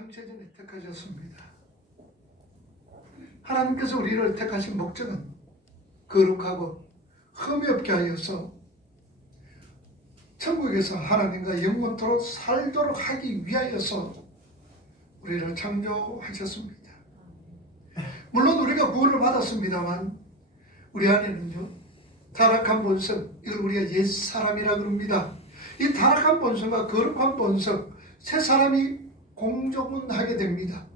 창세전에 택하셨습니다. 하나님께서 우리를 택하신 목적은 거룩하고 흠이 없게 하여서 천국에서 하나님과 영원토록 살도록 하기 위하여서 우리를 창조하셨습니다. 물론 우리가 구원을 받았습니다만 우리 안에는요, 타락한 본성, 이걸 우리가 옛사람이라 그럽니다. 이 타락한 본성과 거룩한 본성, 새 사람이 공존하게 됩니다.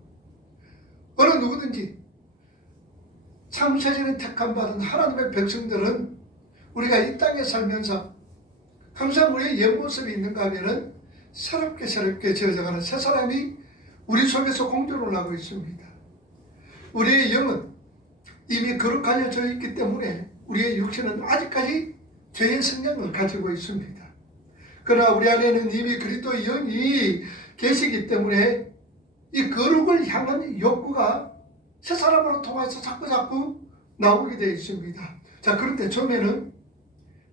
어느 누구든지 창세전에 택함 받은 하나님의 백성들은 우리가 이 땅에 살면서 항상 우리의 옛 모습이 있는가 하면은 새롭게 지어져가는 새 사람이 우리 속에서 공존을 하고 있습니다. 우리의 영은 이미 거룩하여져 있기 때문에 우리의 육체는 아직까지 죄의 성향을 가지고 있습니다. 그러나 우리 안에는 이미 그리스도의 영이 계시기 때문에 이 거룩을 향한 욕구가 새 사람으로 통해서 자꾸 나오게 되어 있습니다. 자, 그런데 처음에는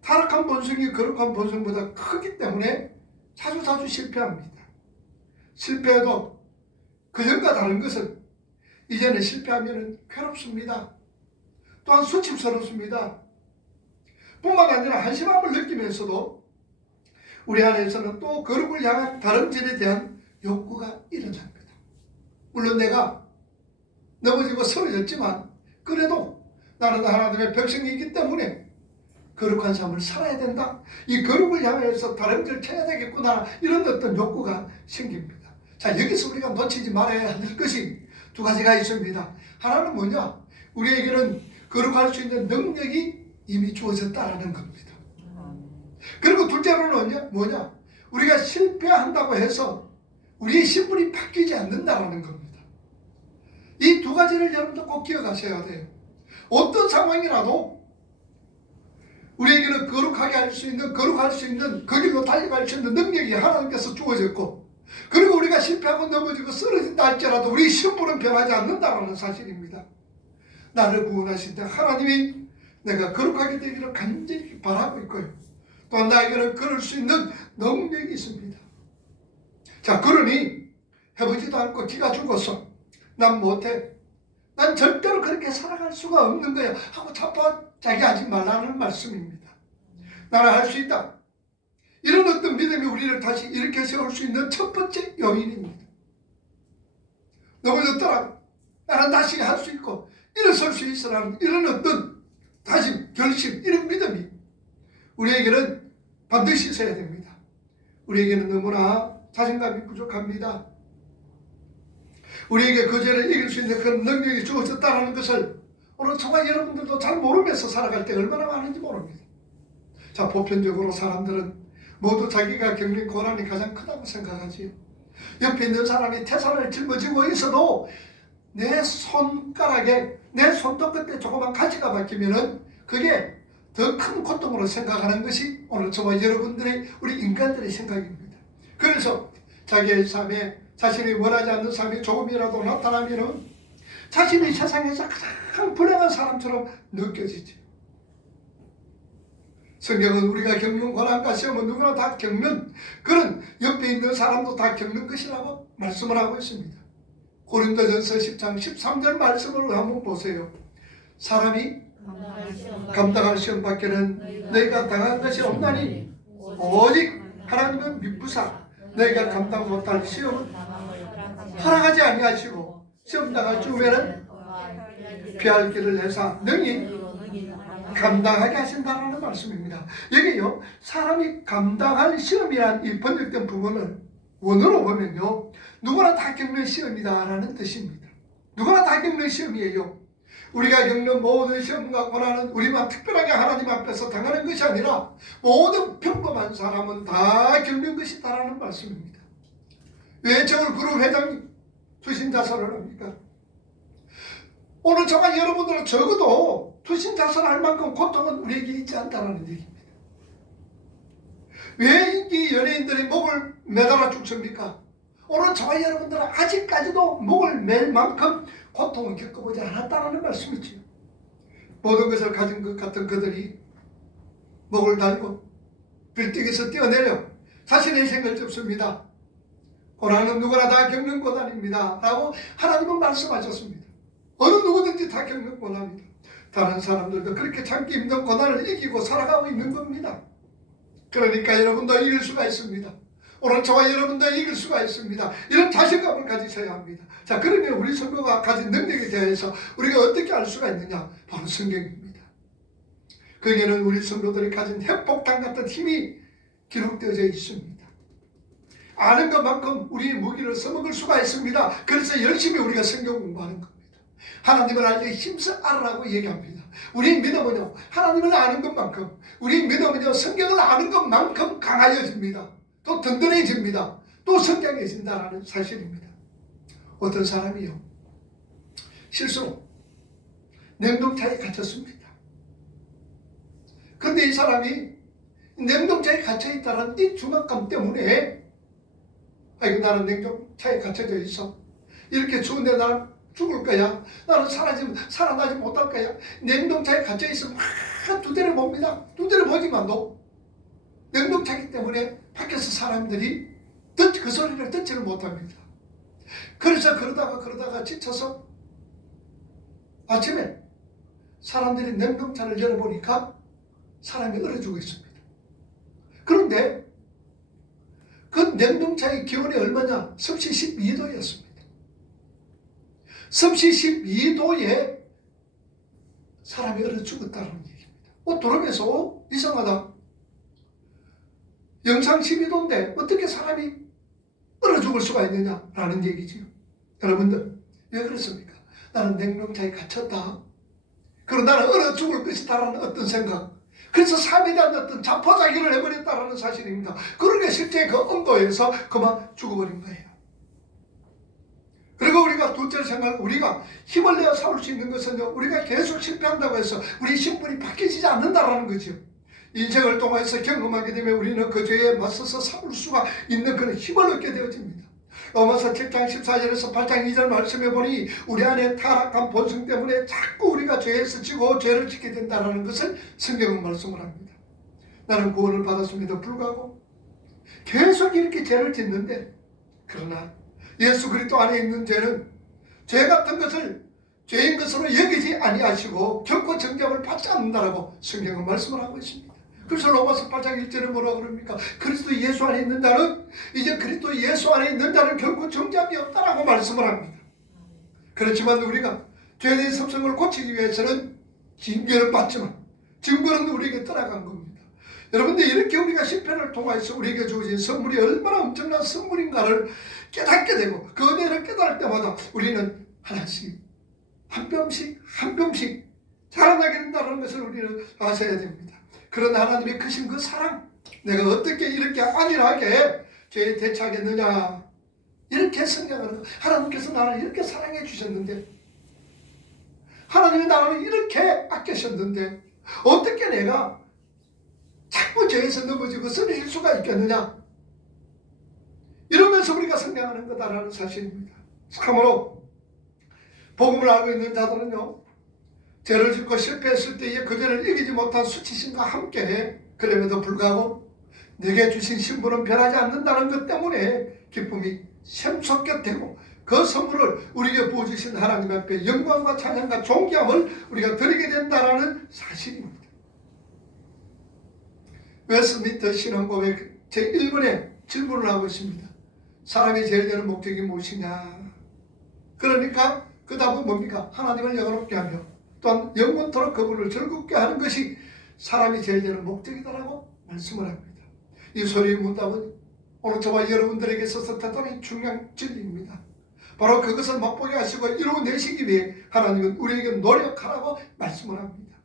타락한 본성이 거룩한 본성보다 크기 때문에 자주 실패합니다. 실패해도 그전과 다른 것은 이제는 실패하면 괴롭습니다. 또한 수치스럽습니다. 뿐만 아니라 한심함을 느끼면서도 우리 안에서는 또 거룩을 향한 다른 질에 대한 욕구가 일어납니다. 물론 내가 넘어지고 쓰러졌지만 그래도 나는 하나님의 백성이기 때문에 거룩한 삶을 살아야 된다. 이 거룩을 향해서 다른 길을 찾아야 되겠구나. 이런 어떤 욕구가 생깁니다. 자, 여기서 우리가 놓치지 말아야 할 것이 두 가지가 있습니다. 하나는 뭐냐? 우리에게는 거룩할 수 있는 능력이 이미 주어졌다라는 겁니다. 그리고 둘째로는 뭐냐? 우리가 실패한다고 해서 우리의 신분이 바뀌지 않는다라는 겁니다. 이 두 가지를 여러분들 꼭 기억하셔야 돼요. 어떤 상황이라도 우리에게는 거룩할 수 있는 그 길로 달려갈 수 있는 능력이 하나님께서 주어졌고, 그리고 우리가 실패하고 넘어지고 쓰러진다 할지라도 우리 신분은 변하지 않는다는 사실입니다. 나를 구원하신 때 하나님이 내가 거룩하게 되기를 간절히 바라고 있고요. 또한 나에게는 그럴 수 있는 능력이 있습니다. 자, 그러니 해보지도 않고 기가 죽어서 난 못해, 난 절대로 그렇게 살아갈 수가 없는 거야 하고 자기하지 말라는 말씀입니다. 나는 할 수 있다. 이런 어떤 믿음이 우리를 다시 일으켜 세울 수 있는 첫 번째 요인입니다. 넘어졌더라도 나는 다시 할 수 있고 일어설 수 있으라는 이런 어떤 다시 결심, 이런 믿음이 우리에게는 반드시 있어야 됩니다. 우리에게는 너무나 자신감이 부족합니다. 우리에게 그 죄를 이길 수 있는 그런 능력이 주어졌다는 것을 오늘 정말 여러분들도 잘 모르면서 살아갈 때 얼마나 많은지 모릅니다. 자, 보편적으로 사람들은 모두 자기가 겪는 고난이 가장 크다고 생각하지요. 옆에 있는 사람이 태산을 짊어지고 있어도 내 손가락에, 내 손톱 끝에 조그만 가시가 박히면은 그게 더 큰 고통으로 생각하는 것이 오늘 저와 여러분들의, 우리 인간들의 생각입니다. 그래서 자기의 삶에 자신이 원하지 않는 삶이 조금이라도 나타나면은 자신이 세상에서 가장 불행한 사람처럼 느껴지죠. 성경은 우리가 겪는 고난과 시험은 누구나 다 겪는, 그런 옆에 있는 사람도 다 겪는 것이라고 말씀을 하고 있습니다. 고린도전서 10장 13절 말씀을 한번 보세요. 사람이 감당할 시험 밖에는 너희가 당한 것이 없나니 오직 하나님은 미쁘사 너희가 감당 못할 시험은 허락하지 아니하시고 시험 당할 즈음에는 피할 길을 내사 능히 감당하게 하신다라는 말씀입니다. 여기요, 사람이 감당할 시험이란 이 번역된 부분을 원어로 보면요, 누구나 다 겪는 시험이다라는 뜻입니다. 누구나 다 겪는 시험이에요. 우리가 겪는 모든 시험과 고난은 우리만 특별하게 하나님 앞에서 당하는 것이 아니라 모든 평범한 사람은 다 겪는 것이다라는 말씀입니다. 왜 저울그룹 회장님 투신자살을 합니까? 오늘 정말 여러분들은 적어도 투신자살할 만큼 고통은 우리에게 있지 않다는 얘기입니다. 왜 인기 연예인들이 목을 매달아 죽습니까? 오늘 저와 여러분들은 아직까지도 목을 맬 만큼 고통을 겪어보지 않았다는 말씀이지요. 모든 것을 가진 것 같은 그들이 목을 달고 빌딩에서 뛰어내려 자신의 생을 접습니다. 고난은 누구나 다 겪는 고난입니다 라고 하나님은 말씀하셨습니다. 어느 누구든지 다 겪는 고난입니다. 다른 사람들도 그렇게 참기 힘든 고난을 이기고 살아가고 있는 겁니다. 그러니까 여러분도 이길 수가 있습니다. 오늘 저와 여러분도 이길 수가 있습니다. 이런 자신감을 가지셔야 합니다. 자, 그러면 우리 성도가 가진 능력에 대해서 우리가 어떻게 알 수가 있느냐? 바로 성경입니다. 거기에는 우리 성도들이 가진 핵폭탄 같은 힘이 기록되어져 있습니다. 아는 것만큼 우리의 무기를 써먹을 수가 있습니다. 그래서 열심히 우리가 성경 공부하는 겁니다. 하나님을 알기 힘써 알으라고 얘기합니다. 우리 믿음은요, 하나님을 아는 것만큼, 우리 믿음은요, 성경을 아는 것만큼 강하여집니다. 또 든든해집니다. 또 성장해진다는 사실입니다. 어떤 사람이요, 실수로 냉동차에 갇혔습니다. 근데 이 사람이 냉동차에 갇혀있다는 이 중압감 때문에, 아이고 나는 냉동차에 갇혀져 있어, 이렇게 추운데 나는 죽을 거야, 나는 살아나지 못할 거야, 냉동차에 갇혀있으면 막 두드려 봅니다. 두드려 보지만도 냉동차이기 때문에 밖에서 사람들이 그 소리를 듣지를 못합니다. 그래서 그러다가 지쳐서 아침에 사람들이 냉동차를 열어보니까 사람이 얼어 죽어 있습니다. 그런데 그 냉동차의 기온이 얼마냐? 섭씨 12도였습니다. 섭씨 12도에 사람이 얼어 죽었다는 얘기입니다. 들으면서 이상하다. 영상 12도인데 어떻게 사람이 얼어 죽을 수가 있느냐라는 얘기지요. 여러분들, 왜 그렇습니까? 나는 냉동차에 갇혔다. 그럼 나는 얼어 죽을 것이다라는 어떤 생각, 그래서 삶에 대한 어떤 자포자기를 해버렸다라는 사실입니다. 그러게 실제 그 온도에서 그만 죽어버린 거예요. 그리고 우리가 둘째 생각, 우리가 힘을 내어 싸울 수 있는 것은요, 우리가 계속 실패한다고 해서 우리 신분이 바뀌지 않는다라는 거죠. 인생을 통해서 경험하게 되면 우리는 그 죄에 맞서서 싸울 수가 있는 그런 힘을 얻게 되어집니다. 로마서 7장 14절에서 8장 2절 말씀해 보니 우리 안에 타락한 본성 때문에 자꾸 우리가 죄에서 지고 죄를 짓게 된다는 것을 성경은 말씀을 합니다. 나는 구원을 받았음에도 불구하고 계속 이렇게 죄를 짓는데, 그러나 예수 그리스도 안에 있는 죄는 죄 같은 것을 죄인 것으로 여기지 아니하시고 결코 정죄를 받지 않는다라고 성경은 말씀을 하고 있습니다. 그래서 로마서 8장 1절에 뭐라고 그럽니까? 그리스도 예수 안에 있는 자는, 이제 그리스도 예수 안에 있는 자는 결코 정죄함이 없다라고 말씀을 합니다. 그렇지만 우리가 죄의 습성을 고치기 위해서는 징계를 받지만 증거는 우리에게 떠나간 겁니다. 여러분들, 이렇게 우리가 실패를 통해서 우리에게 주어진 선물이 얼마나 엄청난 선물인가를 깨닫게 되고, 그 은혜를 깨달을 때마다 우리는 하나씩 한 뼘씩 자라나게 된다는 것을 우리는 아셔야 됩니다. 그런 하나님의 크신 그 사랑, 내가 어떻게 이렇게 안일하게 죄에 대처하겠느냐, 이렇게 성경하는 거. 하나님께서 나를 이렇게 사랑해 주셨는데, 하나님이 나를 이렇게 아끼셨는데 어떻게 내가 자꾸 죄에서 넘어지고 쓰러질 수가 있겠느냐, 이러면서 우리가 성장하는 거다라는 사실입니다. 참으로 복음을 알고 있는 자들은요, 죄를 짓고 실패했을 때에 그 죄를 이기지 못한 수치심과 함께, 그럼에도 불구하고 내게 주신 신분은 변하지 않는다는 것 때문에 기쁨이 샘솟게 되고, 그 선물을 우리에게 부어주신 하나님 앞에 영광과 찬양과 존경을 우리가 드리게 된다는 사실입니다. 웨스트민스터 신앙고백 제1번에 질문을 하고 있습니다. 사람이 제일 되는 목적이 무엇이냐? 그러니까 그 답은 뭡니까? 하나님을 영원롭게 하며 또한 영원토록 그분을 즐겁게 하는 것이 사람이 제일 되는 목적이다라고 말씀을 합니다. 이 소리의 문답은 오늘 저와 여러분들에게 있어서 대단히 중요한 진리입니다. 바로 그것을 맛보게 하시고 이루어내시기 위해 하나님은 우리에게 노력하라고 말씀을 합니다.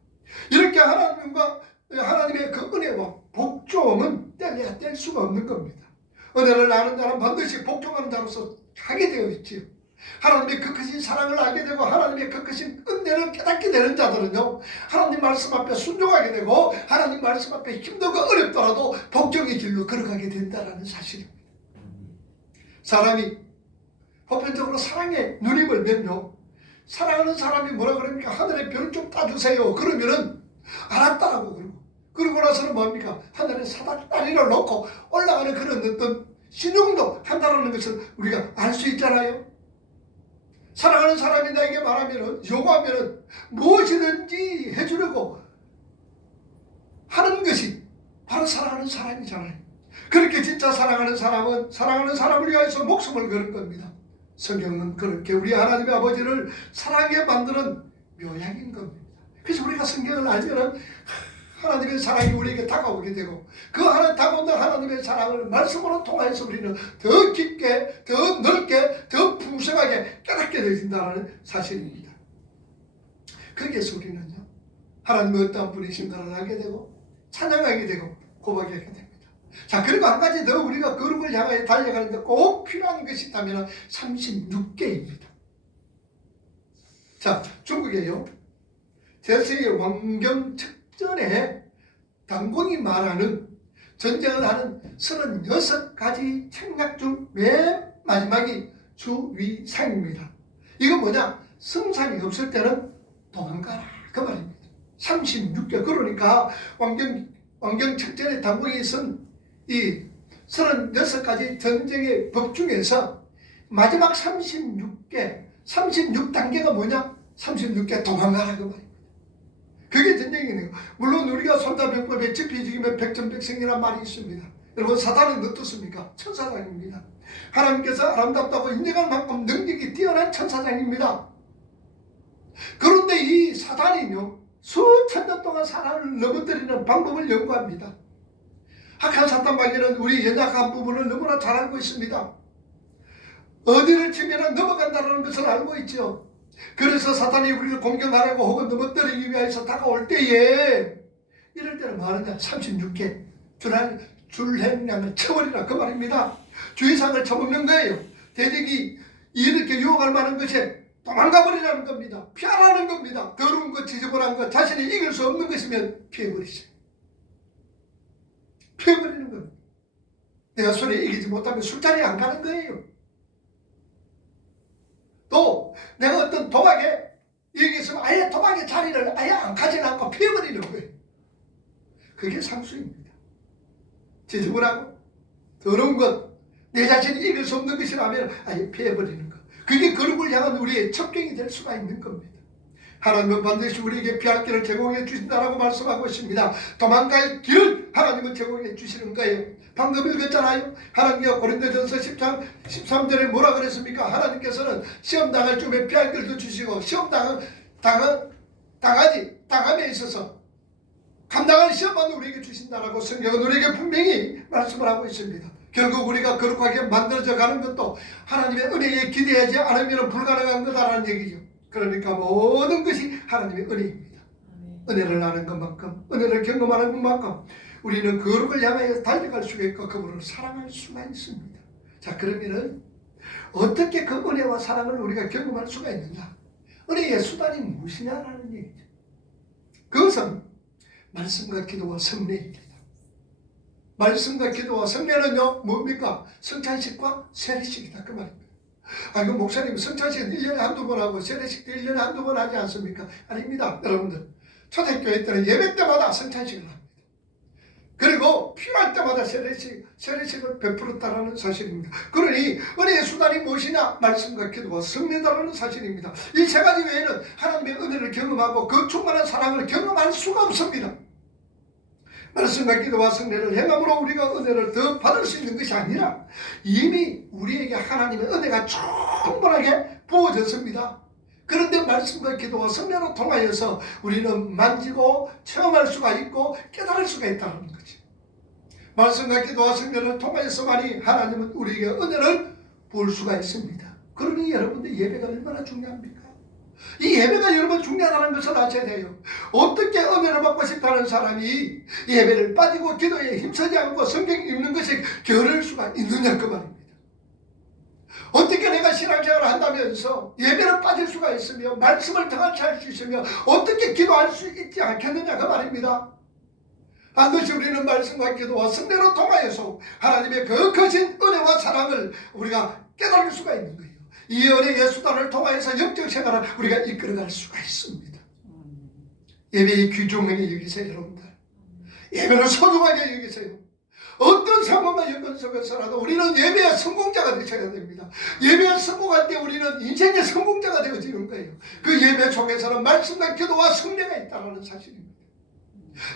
이렇게 하나님의 그 은혜와 복종은 뗄래야 뗄 수가 없는 겁니다. 은혜를 아는 자는 반드시 복종하는 자로서 하게 되어 있지요. 하나님의 그 크신 사랑을 알게 되고 하나님의 그 크신 은혜를 깨닫게 되는 자들은요, 하나님 말씀 앞에 순종하게 되고 하나님 말씀 앞에 힘들고 어렵더라도 복종의 길로 걸어가게 된다는 사실입니다. 사람이 보편적으로 사랑에 눈이 멀면요, 사랑하는 사람이 뭐라 그럽니까? 하늘의 별을 좀 따주세요. 그러면은 알았다라고 그러고, 그러고 나서는 뭡니까? 하늘에 사다리를 놓고 올라가는 그런 어떤 신용도 한다는 것을 우리가 알 수 있잖아요. 사랑하는 사람이 나에게 말하면은, 요구하면은 무엇이든지 해주려고 하는 것이 바로 사랑하는 사람이잖아요. 그렇게 진짜 사랑하는 사람은 사랑하는 사람을 위해서 목숨을 거는 겁니다. 성경은 그렇게 우리 하나님의 아버지를 사랑하게 만드는 묘약인 겁니다. 그래서 우리가 성경을 알면은 하나님의 사랑이 우리에게 다가오게 되고, 그 다가오는 하나님의 사랑을 말씀으로 통해서 우리는 더 깊게, 더 넓게, 더 풍성하게 깨닫게 되어진다는 사실입니다. 거기에서 우리는요, 하나님의 어떠한 분이신가를 알게 되고 찬양하게 되고 고백하게 됩니다. 자, 그리고 한 가지 더 우리가 거룩을 향하여 달려가는데 꼭 필요한 것이 있다면 36개입니다. 자, 중국에요, 제세의 왕경측전에 당공이 말하는 전쟁을 하는 36가지 책략 중 맨 마지막이 주위상입니다. 이건 뭐냐? 승산이 없을 때는 도망가라, 그 말입니다. 36개. 그러니까 왕경측전의 당공이 쓴 이 36가지 전쟁의 법 중에서 마지막 36단계가 뭐냐? 36개 도망가라, 그 말입니다. 그게 전쟁이네요. 물론 우리가 손자병법에 집히 죽이면 백전백승이라는 말이 있습니다. 여러분, 사탄은 어떻습니까? 천사장입니다. 하나님께서 아름답다고 인정할 만큼 능력이 뛰어난 천사장입니다. 그런데 이 사탄이요, 수천 년 동안 사람을 넘어뜨리는 방법을 연구합니다. 악한 사탄 마귀는 우리 연약한 부분을 너무나 잘 알고 있습니다. 어디를 치면 넘어간다는 것을 알고 있죠. 그래서 사탄이 우리를 공격하려고 혹은 넘어뜨리기 위해서 다가올 때에, 이럴 때는 뭐 하느냐? 36개 줄행량을 쳐버리라, 그 말입니다. 주의상을 쳐먹는 거예요. 대적이 이렇게 유혹할 만한 것에 도망가버리라는 겁니다. 피하라는 겁니다. 더러운 것, 지저분한 것, 자신이 이길 수 없는 것이면 피해버리세요. 피해버리는 겁니다. 내가 술에 이기지 못하면 술자리에 안 가는 거예요. 또 내가 어떤 도박에 이기겠으면 아예 도박의 자리를 아예 안 가지는 않고 피해버리는 거예요. 그게 상수입니다. 지저분하고 더러운 것, 내 자신이 이길 수 없는 것이라면 아예 피해버리는 것. 그게 거룩을 향한 우리의 첩경이 될 수가 있는 겁니다. 하나님은 반드시 우리에게 피할 길을 제공해 주신다라고 말씀하고 있습니다. 도망갈 길을 하나님은 제공해 주시는 거예요. 방금 읽었잖아요. 하나님께서 고린도전서 10장 13절에 뭐라 그랬습니까? 하나님께서는 시험 당할 쯤에 피할 길도 주시고, 시험 당함에 있어서 감당할 시험만 우리에게 주신다라고 성경은 우리에게 분명히 말씀을 하고 있습니다. 결국 우리가 거룩하게 만들어져 가는 것도 하나님의 은혜에 기대하지 않으면 불가능한 거다라는 얘기죠. 그러니까 모든 것이 하나님의 은혜입니다. 은혜를 아는 것만큼, 은혜를 경험하는 것만큼 우리는 거룩을 향하여 달려갈 수가 있고 그분을 사랑할 수가 있습니다. 자, 그러면은 어떻게 그 은혜와 사랑을 우리가 경험할 수가 있느냐? 은혜의 수단이 무엇이냐라는 얘기죠. 그것은 말씀과 기도와 성례입니다. 말씀과 기도와 성례는요, 뭡니까? 성찬식과 세례식이다, 그 말입니다. 그 목사님 성찬식은 1년에 한두 번 하고 세례식도 1년에 한두 번 하지 않습니까? 아닙니다. 여러분들, 초대교회 때는 예배 때마다 성찬식을 합니다. 그리고 필요할 때마다 세례식을 베풀었다라는 사실입니다. 그러니 은혜의 수단이 무엇이냐? 말씀과 기도와 성례다라는 사실입니다. 이 세 가지 외에는 하나님의 은혜를 경험하고 그 충만한 사랑을 경험할 수가 없습니다. 말씀과 기도와 성례를 행함으로 우리가 은혜를 더 받을 수 있는 것이 아니라 이미 우리에게 하나님의 은혜가 충분하게 부어졌습니다. 그런데 말씀과 기도와 성례로 통하여서 우리는 만지고 체험할 수가 있고 깨달을 수가 있다는 거지. 말씀과 기도와 성례를 통하여서만이 하나님은 우리에게 은혜를 부을 수가 있습니다. 그러니 여러분들 예배가 얼마나 중요합니까? 이 예배가 여러분 중요하다는 것을 아셔야 돼요. 어떻게 은혜를 받고 싶다는 사람이 예배를 빠지고 기도에 힘쓰지 않고 성경 읽는 것이 겨를 수가 있느냐, 그 말입니다. 어떻게 내가 신앙생활을 한다면서 예배를 빠질 수가 있으며 말씀을 등한치 할 수 있으며 어떻게 기도할 수 있지 않겠느냐, 그 말입니다. 반드시 우리는 말씀과 기도와 성례로 통하여서 하나님의 그 거신 은혜와 사랑을 우리가 깨달을 수가 있는 거예요. 이 은혜의 수단을 통하여서 영적 생활을 우리가 이끌어갈 수가 있습니다. 예배의 귀중하게 여기세요, 여러분들. 예배를 소중하게 여기세요. 어떤 상황과 여건 속에서라도 우리는 예배의 성공자가 되셔야 됩니다. 예배에 성공할 때 우리는 인생의 성공자가 되어지는 거예요. 그 예배 속에서는 말씀과 기도와 성례가 있다는 사실입니다.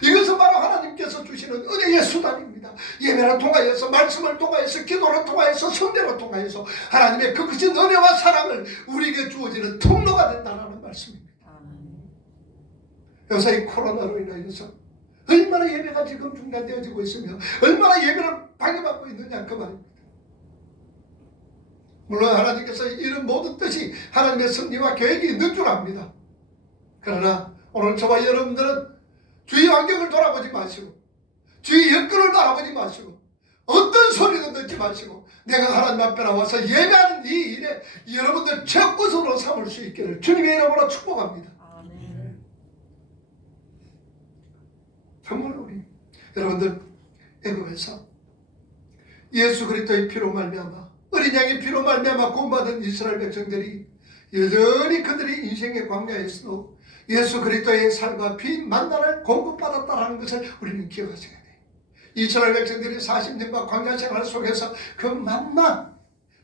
이것은 바로 하나님께서 주시는 은혜의 수단입니다. 예배를 통하여서, 말씀을 통하여서, 기도를 통하여서, 성례를 통하여서 하나님의 그 크신 은혜와 사랑을 우리에게 주어지는 통로가 된다는 말씀입니다. 요새 이 코로나로 인하여서 얼마나 예배가 지금 중단되어지고 있으며 얼마나 예배를 방해받고 있느냐 그 말입니다. 물론 하나님께서 이런 모든 뜻이 하나님의 섭리와 계획이 있는 줄 압니다. 그러나 오늘 저와 여러분들은 주위 환경을 돌아보지 마시고 주위 여건을 바라보지 마시고 어떤 소리도 듣지 마시고 내가 하나님 앞에 나와서 예배하는 이 일에 여러분들 최우선으로 삼을 수 있기를 주님의 이름으로 축복합니다. 정말 우리 여러분들 애굽에서 예수 그리스도의 피로 말미암아 어린 양의 피로 말미암아 구원받은 이스라엘 백성들이 여전히 그들의 인생의 광야에서도 예수 그리스도의 살과 피 만나를 공급받았다는 것을 우리는 기억하셔야 돼요. 이스라엘 백성들이 40년간 광야 생활 속에서 그 만나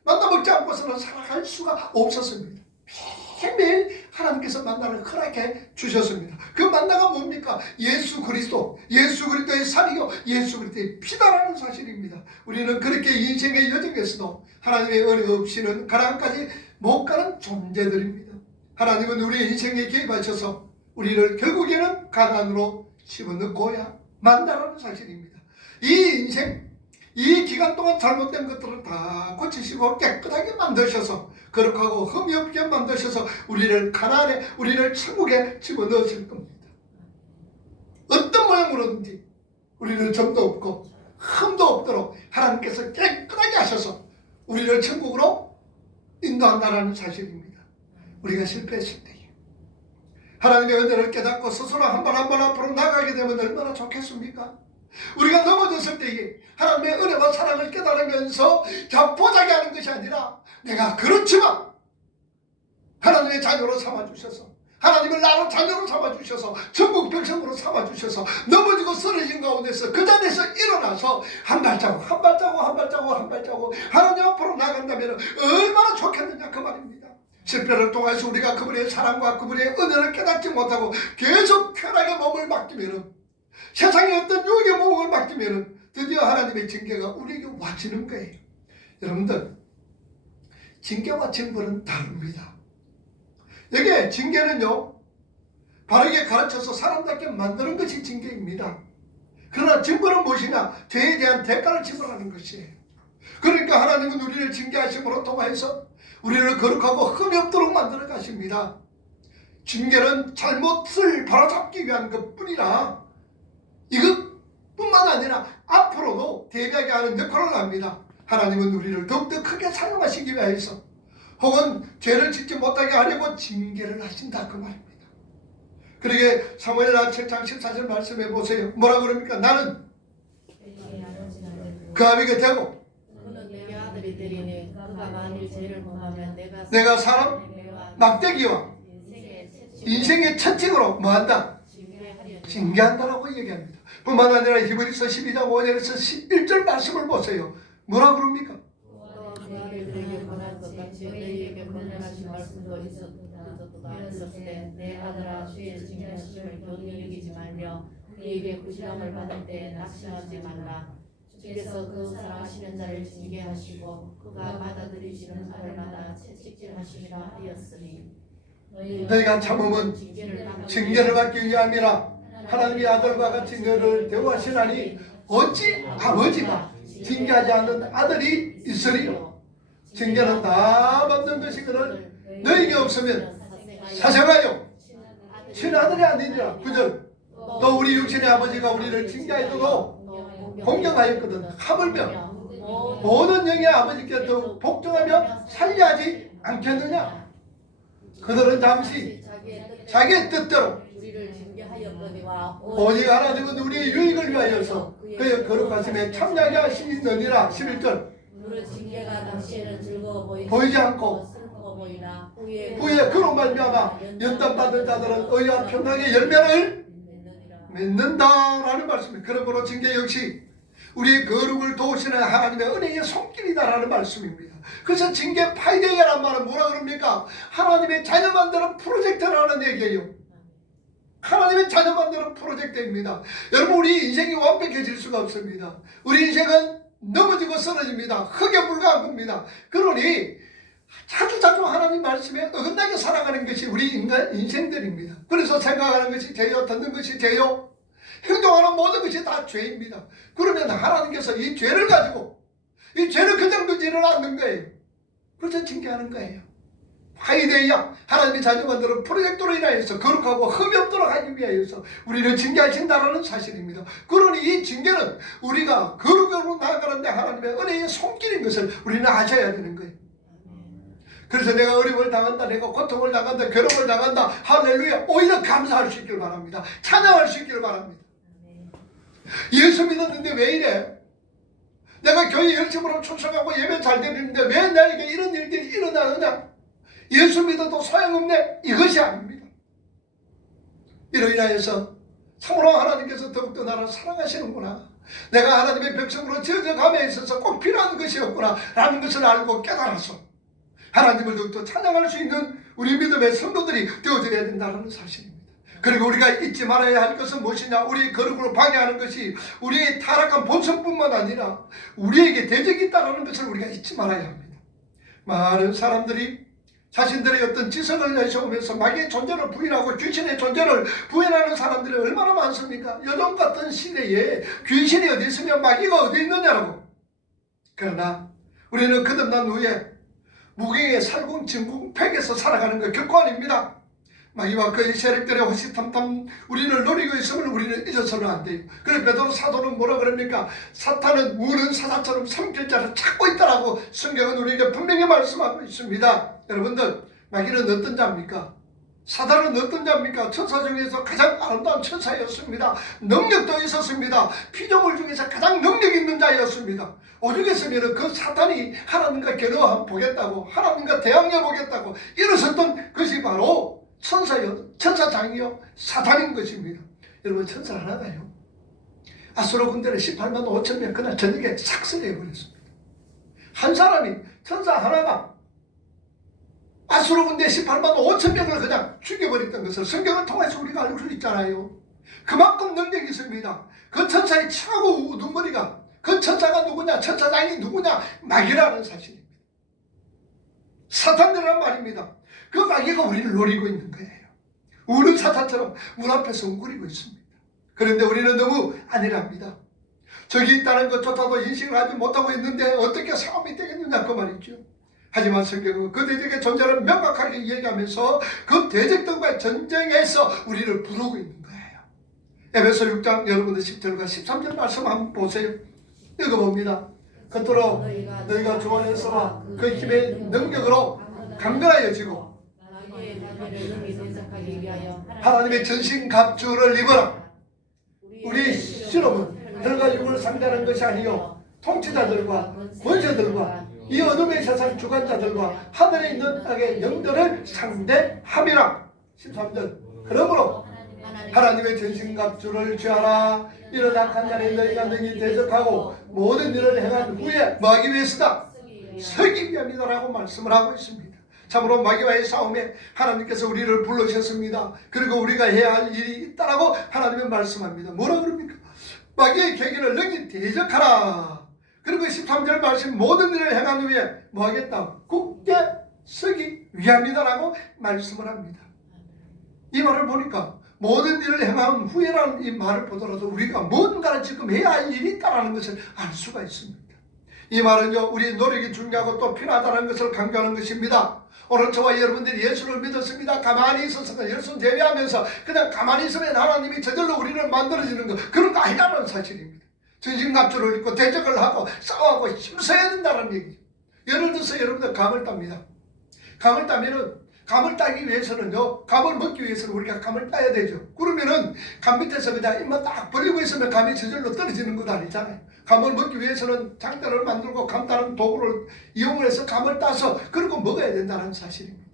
먹지 않고서는 살아갈 수가 없었습니다. 매일 하나님께서 만나를 허락해 주셨습니다. 그 만나가 뭡니까? 예수 그리스도의 살이요 예수 그리스도의 피다라는 사실입니다. 우리는 그렇게 인생의 여정에서도 하나님의 은혜 없이는 가나안까지 못 가는 존재들입니다. 하나님은 우리의 인생에 개입하셔서 우리를 결국에는 가나안으로 집어넣고야 만나라는 사실입니다. 이 인생, 이 기간 동안 잘못된 것들을 다 고치시고 깨끗하게 만드셔서 거룩하고 흠이 없게 만드셔서 우리를 가나안에, 우리를 천국에 집어넣으실 겁니다. 어떤 모양으로든지 우리는 점도 없고 흠도 없도록 하나님께서 깨끗하게 하셔서 우리를 천국으로 인도한다는 사실입니다. 우리가 실패했을 때 하나님의 은혜를 깨닫고 스스로 한 번 한 번 앞으로 나가게 되면 얼마나 좋겠습니까? 우리가 넘어졌을 때에 하나님의 은혜와 사랑을 깨달으면서 보자기 하는 것이 아니라 내가 그렇지만 하나님의 자녀로 삼아주셔서 하나님을 나로 자녀로 삼아주셔서 전국 백성으로 삼아주셔서 넘어지고 쓰러진 가운데서 그 자리에서 일어나서 한 발자국 하나님 앞으로 나간다면 얼마나 좋겠느냐 그 말입니다. 실패를 통해서 우리가 그분의 사랑과 그분의 은혜를 깨닫지 못하고 계속 쾌락의 몸을 맡기면 세상의 어떤 유혹의 몸을 맡기면 드디어 하나님의 징계가 우리에게 와지는 거예요. 여러분들 징계와 징벌은 다릅니다. 여기에 징계는요 바르게 가르쳐서 사람답게 만드는 것이 징계입니다. 그러나 징벌은 무엇이냐? 죄에 대한 대가를 지불하는 것이에요. 그러니까 하나님은 우리를 징계하심으로 통하여서 우리를 거룩하고 흠이 없도록 만들어 가십니다. 징계는 잘못을 바로잡기 위한 것뿐이라 이것뿐만 아니라 앞으로도 대비하게 하는 역할을 합니다. 하나님은 우리를 더욱더 크게 사용하시기 위해서 혹은 죄를 짓지 못하게 하려고 징계를 하신다 그 말입니다. 그러게 사무엘하 7장 14절 말씀해 보세요. 뭐라 그럽니까? 나는 그 아비가 되고 내가 사람 막대기와 인생의 채찍으로 뭐한다? 징계한다라고 얘기합니다. 뿐만 아니라 히브리서 12장 5절에서 11절 말씀을 보세요. 뭐라 그럽니까? 내 아들아 주의 징계하심을 경히 여기지 말며 그에게 구실함을 받을 때 낙심하지 말라. 주께서 그 사랑하시는 자를 징계하시고 그가 받아들이시는 아들마다 채찍질하시리라 하였으니 너희가 참음은 징계를 받기 위함이라. 하나님의 아들과 같이 너를 대우하시나니 어찌 아버지가 징계하지 않는 아들이 있으리요. 징계는 다 받는 것이거늘 너에게 없으면 사생하여 친아들이 아니니라. 9절 또 우리 육신의 아버지가 우리를 징계하여도 공경하였거든 하물며 모든 영의 아버지께 더 복종하며 살려하지 않겠느냐. 그들은 잠시 자기의 뜻대로 오직 하나님은 우리의 유익을 위하여서 그의 거룩하심에 참여하게 하시느니라. 11절 보이지 않고 후에 그로 말미암아 연단받은 자들은 의와 평강의 열매를 맺는다라는 말씀입니다. 그러므로 징계 역시 우리의 거룩을 도우시는 하나님의 은혜의 손길이다라는 말씀입니다. 그래서 징계 파이데이라는 말은 뭐라 그럽니까? 하나님의 자녀 만드는 프로젝트라는 얘기예요. 하나님의 자녀 만드는 프로젝트입니다. 여러분, 우리 인생이 완벽해질 수가 없습니다. 우리 인생은 넘어지고 쓰러집니다. 흙에 불과한 겁니다. 그러니 자주 하나님 말씀에 어긋나게 살아가는 것이 우리 인간 인생들입니다. 그래서 생각하는 것이 죄요, 듣는 것이 죄요, 행동하는 모든 것이 다 죄입니다. 그러면 하나님께서 이 죄를 가지고 이 죄를 그냥 두지는 않는 거예요. 그래서 징계하는 거예요. 파이데이야, 하나님의 자녀 만드는 프로젝트로 인하여서 거룩하고 흠이 없도록 하기 위하여서 우리를 징계하신다는 사실입니다. 그러니 이 징계는 우리가 거룩으로 나아가는데 하나님의 은혜의 손길인 것을 우리는 아셔야 되는 거예요. 그래서 내가 어려움을 당한다, 내가 고통을 당한다, 괴로움을 당한다, 할렐루야, 오히려 감사할 수 있기를 바랍니다. 찬양할 수 있기를 바랍니다. 예수 믿었는데 왜 이래? 내가 교회 열심으로 출석하고 예배 잘 드리는데 왜 나에게 이런 일들이 일어나느냐? 예수 믿어도 소용없네? 이것이 아닙니다. 이로 인하여서 참으로 하나님께서 더욱더 나를 사랑하시는구나, 내가 하나님의 백성으로 지어져감에 있어서 꼭 필요한 것이었구나 라는 것을 알고 깨달아서 하나님을 더욱더 찬양할 수 있는 우리 믿음의 성도들이 되어져야 된다는 사실입니다. 그리고 우리가 잊지 말아야 할 것은 무엇이냐? 우리의 거룩을 방해하는 것이 우리의 타락한 본성뿐만 아니라 우리에게 대적이 있다는 것을 우리가 잊지 말아야 합니다. 많은 사람들이 자신들의 어떤 지성을 내세우면서 마귀의 존재를 부인하고 귀신의 존재를 부인하는 사람들이 얼마나 많습니까? 요즘 같은 시대에 귀신이 어디 있으면 마귀가 어디 있느냐라고. 그러나 우리는 거듭난 후에 무경의 살궁진궁팩에서 살아가는 것 결코 아닙니다. 마귀와 그의 세력들의 호시탐탐 우리를 노리고 있음을 우리는 잊어서는 안 돼요. 그래서 베드로 사도는 뭐라 그럽니까? 사탄은 우는 사자처럼 삼킬 자를 찾고 있다라고 성경은 우리에게 분명히 말씀하고 있습니다. 여러분들, 마귀는 어떤 자입니까? 사단은 어떤 자입니까? 천사 중에서 가장 아름다운 천사였습니다. 능력도 있었습니다. 피조물 중에서 가장 능력 있는 자였습니다. 오죽했으면 그 사탄이 하나님과 겨루어 보겠다고, 하나님과 대항해 보겠다고 일어섰던 것이 바로 천사장이요, 사탄인 것입니다. 여러분, 천사 하나가요, 아수르 군대를 18만 5천 명 그날 저녁에 삭슬해 버렸습니다. 한 사람이, 천사 하나가 아수르 군대 18만 5천 명을 그냥 죽여버렸던 것을 성경을 통해서 우리가 알 수 있잖아요. 그만큼 능력이 있습니다. 그 천사의 차고 우두머리가, 그 천사가 누구냐, 천사장이 누구냐? 마귀라는 사실입니다. 사탄이라는 말입니다. 그 마귀가 우리를 노리고 있는 거예요. 우는 사탄처럼 문 앞에서 웅크리고 있습니다. 그런데 우리는 너무 안일합니다. 저기 있다는 것조차도 인식을 하지 못하고 있는데 어떻게 싸움이 되겠느냐 그 말이죠. 하지만 성경은 그 대적의 존재를 명확하게 얘기하면서 그 대적들과의 전쟁에서 우리를 부르고 있는 거예요. 에베소 6장 여러분들 10절과 13절 말씀 한번 보세요. 읽어봅니다. 그토록 너희가 주 안에서와 그 힘의 능력으로 강건하여지고 하나님의 전신갑주를 입어라. 우리 실험은 혈과 육을 상대하는 것이 아니요 통치자들과 권세들과 이 어둠의 세상 주관자들과 하늘에 있는 악의 영들을 상대함이라. 13절. 그러므로 하나님의 전신갑주를 취하라. 이런 악한 날에 너희가 능히 대적하고 모든 일을 행한 후에 뭐하기 위해서다? 서기 위함이다라고 말씀을 하고 있습니다. 참으로 마귀와의 싸움에 하나님께서 우리를 불러주셨습니다. 그리고 우리가 해야 할 일이 있다라고 하나님은 말씀합니다. 뭐라 그럽니까? 마귀의 계기를 능히 대적하라. 그리고 13절 말씀, 모든 일을 행한 후에 뭐 하겠다? 굳게 서기 위함이다라고 말씀을 합니다. 이 말을 보니까 모든 일을 행한 후에라는 이 말을 보더라도 우리가 뭔가를 지금 해야 할 일이 있다는 것을 알 수가 있습니다. 이 말은요, 우리의 노력이 중요하고 또 필요하다는 것을 강조하는 것입니다. 오늘 저와 여러분들이 예수를 믿었습니다. 가만히 있어서 예수 제외하면서 그냥 가만히 있으면 하나님이 저절로 우리를 만들어지는 것, 그런 거 아니라는 사실입니다. 전신갑주를 입고 대적을 하고 싸워하고 힘써야 된다는 얘기죠. 예를 들어서 여러분들 감을 땁니다. 감을 따면은, 감을 따기 위해서는요, 감을 먹기 위해서는 우리가 감을 따야 되죠. 그러면은 감 밑에서 그냥 입만 딱 벌리고 있으면 감이 저절로 떨어지는 것 아니잖아요. 감을 먹기 위해서는 장대를 만들고 감 따는 도구를 이용을 해서 감을 따서 그리고 먹어야 된다는 사실입니다.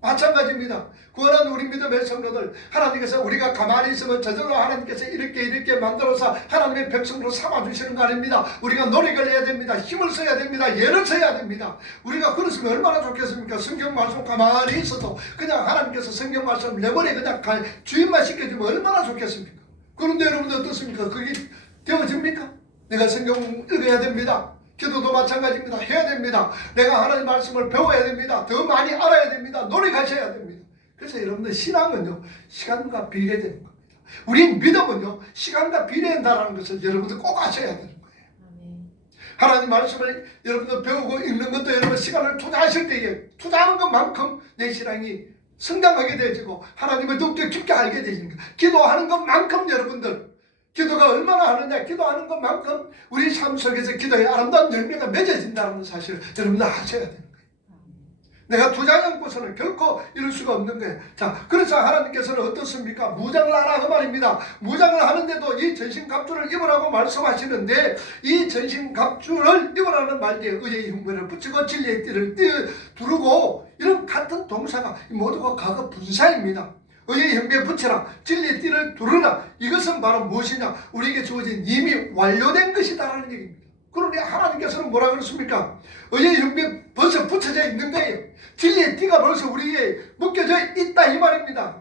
마찬가지입니다. 구원한 우리 믿음의 성도들, 하나님께서 우리가 가만히 있으면 저절로 하나님께서 이렇게 만들어서 하나님의 백성으로 삼아주시는 거 아닙니다. 우리가 노력을 해야 됩니다. 힘을 써야 됩니다. 예를 써야 됩니다. 우리가 그랬으면 얼마나 좋겠습니까? 성경 말씀 가만히 있어도 그냥 하나님께서 성경 말씀 내버려 그냥 주인만 시켜주면 얼마나 좋겠습니까? 그런데 여러분들 어떻습니까? 그게 되어집니까? 내가 성경 읽어야 됩니다. 기도도 마찬가지입니다. 해야 됩니다. 내가 하나님 말씀을 배워야 됩니다. 더 많이 알아야 됩니다. 노력하셔야 됩니다. 그래서 여러분들 신앙은요, 시간과 비례되는 겁니다. 우리 믿음은요, 시간과 비례한다는 것을 여러분들 꼭 아셔야 되는 거예요. 하나님 말씀을 여러분들 배우고 읽는 것도 여러분 시간을 투자하실 때에 투자하는 것만큼 내 신앙이 성장하게 되어지고 하나님을 더욱더 깊게 알게 되시는 거예요. 기도하는 것만큼 여러분들 기도가 얼마나 하느냐, 기도하는 것만큼 우리 삶 속에서 기도의 아름다운 열매가 맺어진다는 사실을 여러분들 아셔야 되는 거예요. 내가 투자하지 않고서는 결코 이룰 수가 없는 거예요. 자, 그래서 하나님께서는 어떻습니까? 무장을 하라 그 말입니다. 무장을 하는데도 이 전신갑주를 입으라고 말씀하시는데 이 전신갑주를 입으라는 말에 의의 흉배를 붙이고 진리의 띠를 두르고 이런 같은 동사가 모두가 과거 분사입니다. 의의 흉배에 붙여라, 진리의 띠를 두르라. 이것은 바로 무엇이냐? 우리에게 주어진 이미 완료된 것이다라는 얘기입니다. 그러니 하나님께서는 뭐라 그랬습니까? 의의 흉배에 벌써 붙여져 있는 거예요. 진리의 띠가 벌써 우리에게 묶여져 있다 이 말입니다.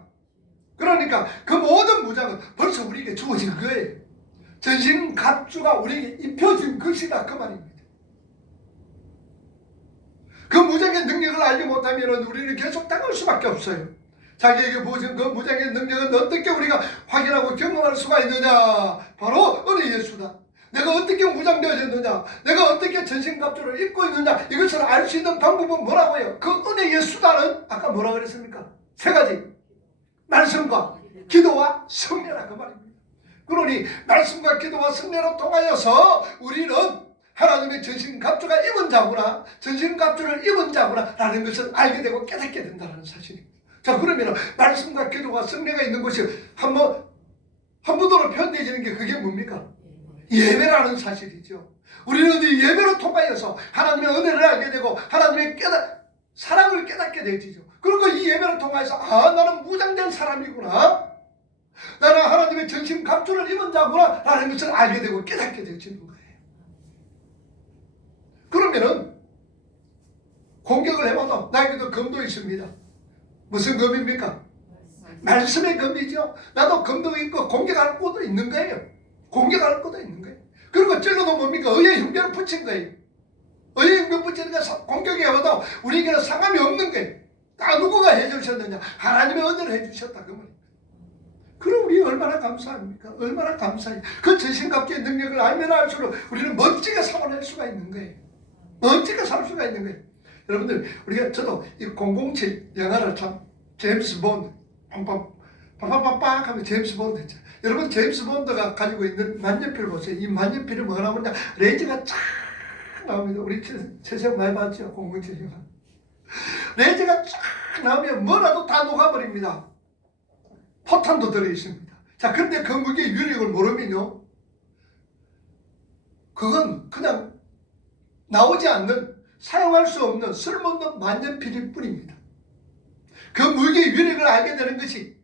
그러니까 그 모든 무장은 벌써 우리에게 주어진 거예요. 전신갑주가 우리에게 입혀진 것이다 그 말입니다. 그 무장의 능력을 알지 못하면 우리는 계속 당할 수밖에 없어요. 자기에게 보여준 그 무장의 능력은 어떻게 우리가 확인하고 경험할 수가 있느냐? 바로 은혜 예수다. 내가 어떻게 무장되어졌느냐? 내가 어떻게 전신갑주를 입고 있느냐? 이것을 알 수 있는 방법은 뭐라고요? 그 은혜 예수다는 아까 뭐라 그랬습니까? 세 가지. 말씀과 기도와 성례라 그 말입니다. 그러니 말씀과 기도와 성례로 통하여서 우리는 하나님의 전신갑주가 입은 자구나, 전신갑주를 입은 자구나 라는 것을 알게 되고 깨닫게 된다는 사실입니다. 자, 그러면 말씀과 기도와 성례가 있는 것이 한번도로 표현되어지는 게 그게 뭡니까? 예배라는 사실이죠. 우리는 이 예배로 통하여서 하나님의 은혜를 알게 되고 하나님의 사랑을 깨닫게 되지죠. 그리고 이 예배를 통하여서 나는 무장된 사람이구나, 나는 하나님의 전신갑주를 입은 자구나 라는 것을 알게 되고 깨닫게 되어지는 거예요. 그러면은 공격을 해봐도 나에게도 검도 있습니다. 무슨 검입니까? 말씀의 검이죠. 나도 검도 있고 공격할 것도 있는 거예요. 공격할 것도 있는 거예요. 그리고 찔러도 뭡니까? 의의 흉배를 붙인 거예요. 의의 흉배 붙이니까 공격이 와도 우리에게는 상관이 없는 거예요. 다 누구가 해주셨느냐? 하나님의 은혜를 해주셨다 그 말입니다. 그럼 우리 얼마나 감사합니까? 얼마나 감사해요. 그 전신갑주의 능력을 알면 알수록 우리는 멋지게 살아낼 수가 있는 거예요. 멋지게 살 수가 있는 거예요. 여러분들, 저도 이 007 영화를 참, 제임스 본드, 빡빡빡빡 하면 제임스 본드 했죠. 여러분, 제임스 본드가 가지고 있는 만년필 보세요. 이 만년필이 뭐가 나오냐? 레이저가 쫙 나옵니다. 우리 최세형 많이 봤죠? 007 영화. 레이저가 쫙 나오면 뭐라도 다 녹아버립니다. 포탄도 들어있습니다. 자, 그런데 그 무게의 위력을 모르면요, 그건 그냥 나오지 않는, 사용할 수 없는 쓸모없는 만년필일 뿐입니다. 그 무게의 위력을 알게 되는 것이,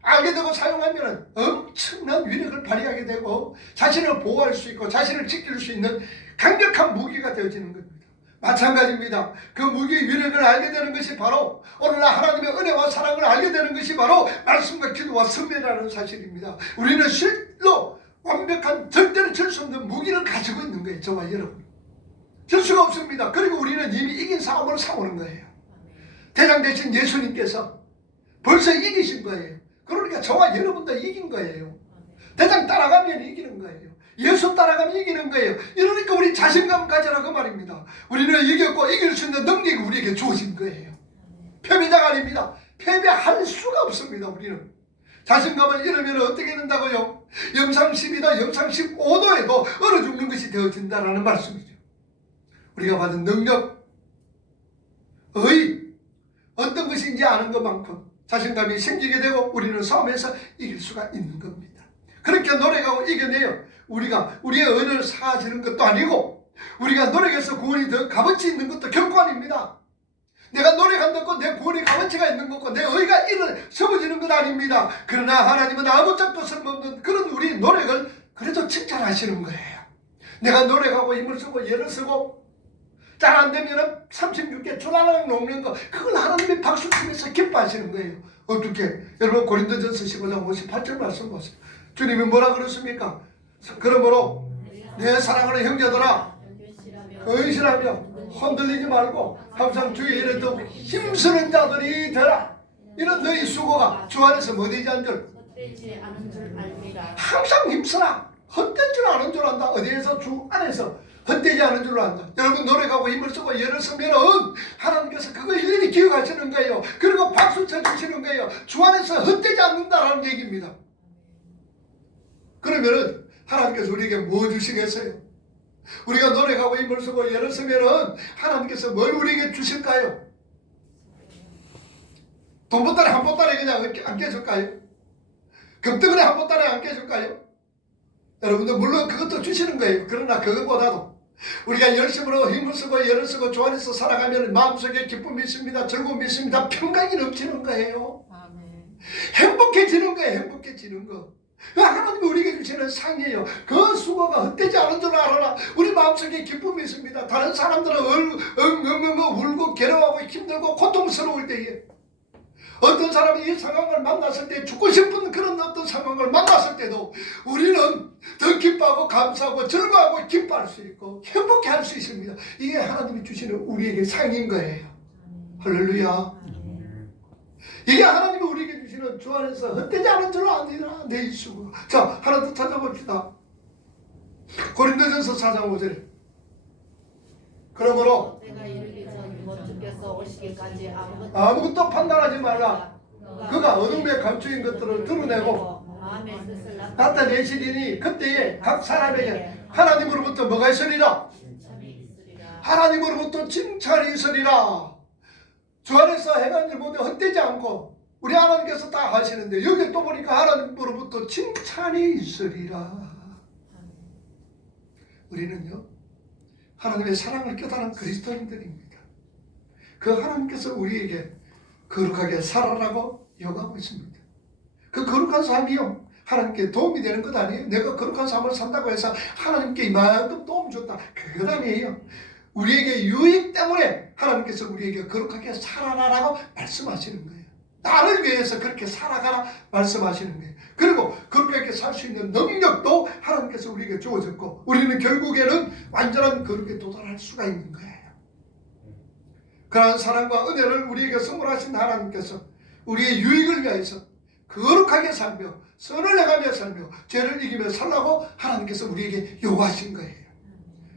알게 되고 사용하면 엄청난 위력을 발휘하게 되고 자신을 보호할 수 있고 자신을 지킬 수 있는 강력한 무기가 되어지는 겁니다. 마찬가지입니다. 그 무기의 위력을 알게 되는 것이 바로 오늘날 하나님의 은혜와 사랑을 알게 되는 것이 바로 말씀과 기도와 성례라는 사실입니다. 우리는 실로 완벽한, 절대로 질 수 없는 무기를 가지고 있는 거예요. 저와 여러분. 질 수가 없습니다. 그리고 우리는 이미 이긴 싸움을 싸우는 거예요. 대장 되신 예수님께서 벌써 이기신 거예요. 그러니까 저와 여러분도 이긴 거예요. 대장 따라가면 이기는 거예요. 예수 따라가면 이기는 거예요. 이러니까 우리 자신감 가지라고 말입니다. 우리는 이겼고 이길 수 있는 능력이 우리에게 주어진 거예요. 패배자가 아닙니다. 패배할 수가 없습니다. 우리는 자신감을 잃으면 어떻게 된다고요? 영상 12도 영상 15도에도 얼어 죽는 것이 되어진다는 말씀이죠. 우리가 받은 능력, 어떤 것인지 아는 것만큼 자신감이 생기게 되고 우리는 싸움에서 이길 수가 있는 겁니다. 그렇게 노력하고 이겨내요. 우리가 우리의 은혜를 사지는 것도 아니고 우리가 노력해서 구원이 더 값어치 있는 것도 결코 아닙니다. 내가 노력한다고 내 구원이 값어치 가치가 있는 거고 내 의가 세워지는 건 아닙니다. 그러나 하나님은 아무짝도 쓸모없는 그런 우리 노력을 그래도 칭찬하시는 거예요. 내가 노력하고 힘을 쓰고 애를 쓰고 잘 안되면 36개 줄알랑 놓는 거, 그걸 하나님이 박수 치면서 기뻐하시는 거예요. 어떻게? 여러분 고린도전서 15장 58절 말씀 보세요. 주님이 뭐라 그랬습니까? 그러므로 내 사랑하는 형제들아 건실하며 흔들리지 말고 항상 주의 일에 더욱 힘쓰는 자들이 되라. 이런 너희 수고가 주 안에서 뭐 되지 않은 줄? 헛되지 않은 줄 알리라. 항상 힘쓰라. 헛되지 않은 줄 안다. 어디에서? 주 안에서 헛되지 않은 줄로 안다. 여러분 노력하고 힘을 쓰고 애를 쓰면은 하나님께서 그거 일일이 기억하시는 거예요. 그리고 박수 쳐주시는 거예요. 주 안에서 헛되지 않는다라는 얘기입니다. 그러면은 하나님께서 우리에게 뭐 주시겠어요? 우리가 노력하고 힘을 쓰고 애를 쓰면은 하나님께서 뭘 우리에게 주실까요? 돈 보따리 한 보따리 그냥 안 깨줄까요? 금덩어리 한 보따리 안 깨줄까요? 여러분들 물론 그것도 주시는 거예요. 그러나 그것보다도 우리가 열심으로 힘을 쓰고 애를 쓰고 주 안에서 살아가면 마음속에 기쁨이 있습니다. 즐거움이 있습니다. 평강이 넘치는 거예요. 아멘. 행복해지는 거예요. 행복해지는 거. 하나님이 우리에게 주시는 상이에요. 그 수고가 헛되지 않은 줄 알아라. 우리 마음속에 기쁨이 있습니다. 다른 사람들은 울고 괴로워하고 힘들고 고통스러울 때에 어떤 사람이 이 상황을 만났을 때 죽고 싶은 그런 어떤 상황을 만났을 때도 우리는 더 기뻐하고 감사하고 즐거워하고 기뻐할 수 있고 행복해할 수 있습니다. 이게 하나님이 주시는 우리에게 상인 거예요. 할렐루야. 이게 하나님이 우리에게 주시는 주 안에서 헛되지 않은 줄 아니라 내 수고. 자, 하나 더 찾아봅시다. 고린도전서 4장 5절에 그러므로 내가 이르기 전 주께서 오시기까지 아무것도 판단하지 말라. 그가 어둠에 감추인 것들을 드러내고 마음의 뜻을 나타내시리니 그때에 각 사람에게 하나님으로부터 뭐가 있으리라? 칭찬이 있으리라. 하나님으로부터 칭찬이 있으리라. 주 안에서 행한 일 모두 헛되지 않고 우리 하나님께서 다 하시는데 여기 또 보니까 하나님으로부터 칭찬이 있으리라. 우리는요 하나님의 사랑을 깨달은 그리스도인들입니다. 그 하나님께서 우리에게 거룩하게 살아라고 요구하고 있습니다. 그 거룩한 삶이요 하나님께 도움이 되는 것 아니에요. 내가 거룩한 삶을 산다고 해서 하나님께 이만큼 도움 줬다, 그것 아니에요. 우리에게 유익 때문에 하나님께서 우리에게 거룩하게 살아라라고 말씀하시는 거예요. 나를 위해서 그렇게 살아가라 말씀하시는 거예요. 그리고 그렇게 살 수 있는 능력도 하나님께서 우리에게 주어졌고 우리는 결국에는 완전한 거룩에 도달할 수가 있는 거예요. 그러한 사랑과 은혜를 우리에게 선물하신 하나님께서 우리의 유익을 위해서 거룩하게 살며 선을 행하며 살며 죄를 이기며 살라고 하나님께서 우리에게 요구하신 거예요.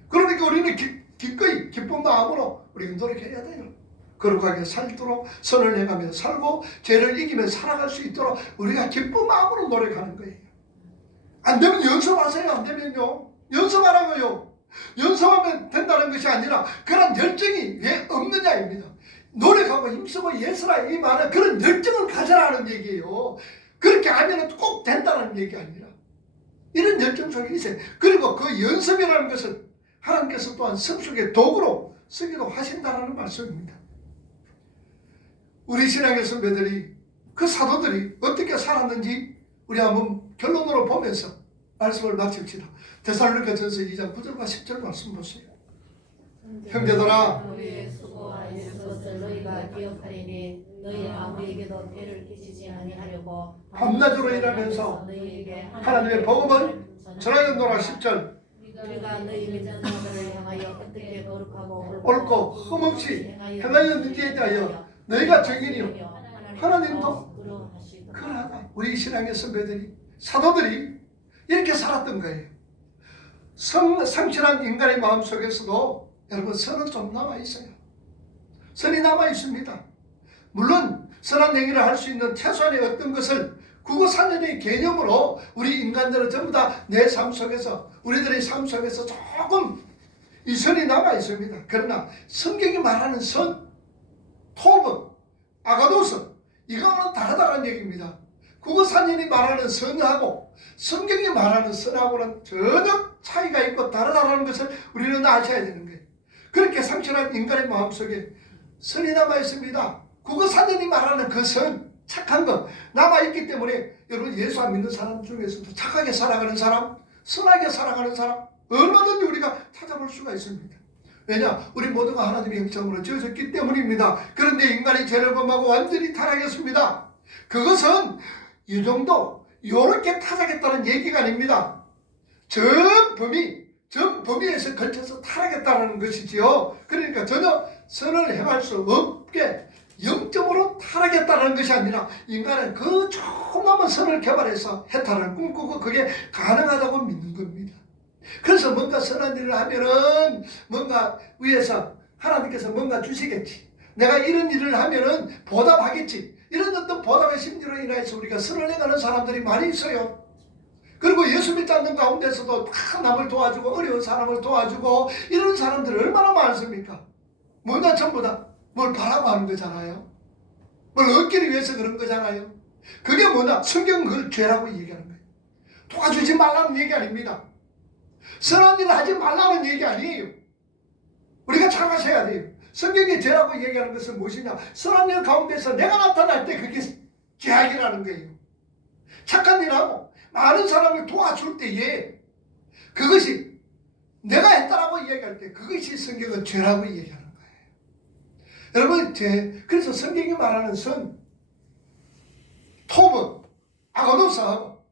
그러니까 우리는 기꺼이 기쁜 마음으로 우리가 노력해야 돼요. 거룩하게 살도록 선을 행하며 살고 죄를 이기며 살아갈 수 있도록 우리가 기쁜 마음으로 노력하는 거예요. 안 되면 연습하세요. 안 되면요 연습하라고요. 연습하면 된다는 것이 아니라 그런 열정이 왜 없느냐입니다. 노력하고 힘쓰고 예수라 이 말은 그런 열정을 가져라는 얘기예요. 그렇게 하면 꼭 된다는 얘기 아니라 이런 열정 속에 있어요. 그리고 그 연습이라는 것은 하나님께서 또한 성숙의 도구로 쓰기도 하신다는 말씀입니다. 우리 신앙의 선배들이 그 사도들이 어떻게 살았는지 우리 한번 결론으로 보면서 말씀을 마칩시다. 데살로니가전서 2장 9절과 10절 말씀 보세요. 형제들아 우리의 수고와 애쓴 것을 너희가 기억하리니 너희 아무에게도 배를 끼치지 아니하려고 밤낮으로 일하면서 너희에게 하나님의 복음을 전하였노라. 10절 우리가 너희 믿는 자들을 향하여 어떻게 거룩하고 옳고 흠없이 행하였는지에 대하여 너희가 증인이요 하나님도 그러하다. 우리 신앙의 선배들이 사도들이 이렇게 살았던 거예요. 상실한 인간의 마음속에서도 여러분 선은 좀 남아있어요. 선이 남아있습니다. 물론 선한 행위를 할 수 있는 최소한의 어떤 것을 국어사전의 개념으로 우리 인간들은 전부 다 내 삶 속에서 우리들의 삶 속에서 조금 이 선이 남아있습니다. 그러나 성경이 말하는 선, 토브, 아가도스 이거는 다르다는 얘기입니다. 국어사전이 말하는 선하고 성경이 말하는 선하고는 전혀 차이가 있고 다르다는 것을 우리는 아셔야 되는 거예요. 그렇게 상실한 인간의 마음속에 선이 남아있습니다. 그거 사전이 말하는 그 선, 착한 거 남아있기 때문에 여러분 예수 안 믿는 사람 중에서도 착하게 살아가는 사람, 선하게 살아가는 사람 얼마든지 우리가 찾아볼 수가 있습니다. 왜냐? 우리 모두가 하나님의 형상으로 지어졌기 때문입니다. 그런데 인간이 죄를 범하고 완전히 타락했습니다. 그것은 이 정도 요렇게 타락했다는 얘기가 아닙니다. 전 범위에서 걸쳐서 타락했다는 것이지요. 그러니까 전혀 선을 행할 수 없게 0점으로 타락했다는 것이 아니라 인간은 그 조그마한 선을 개발해서 해탈을 꿈꾸고 그게 가능하다고 믿는 겁니다. 그래서 뭔가 선한 일을 하면은 뭔가 위에서 하나님께서 뭔가 주시겠지. 내가 이런 일을 하면은 보답하겠지. 이런 어떤 보답의 심리로 인해서 우리가 선을 행하는 사람들이 많이 있어요. 그리고 예수 믿지 않는 가운데서도 다 남을 도와주고 어려운 사람을 도와주고 이런 사람들이 얼마나 많습니까? 뭔가 전부 다 뭘 바라고 하는 거잖아요. 뭘 얻기를 위해서 그런 거잖아요. 그게 뭐냐? 성경은 그걸 죄라고 얘기하는 거예요. 도와주지 말라는 얘기 아닙니다. 선한 일을 하지 말라는 얘기 아니에요. 우리가 참아셔야 돼요. 성경이 죄라고 얘기하는 것은 무엇이냐? 선한 일 가운데서 내가 나타날 때 그게 죄악이라는 거예요. 착한 일하고 많은 사람을 도와줄 때에 그것이 내가 했다라고 얘기할 때 그것이 성경은 죄라고 얘기하는 거예요. 여러분, 그래서 성경이 말하는 선, 톱은 아고노스하고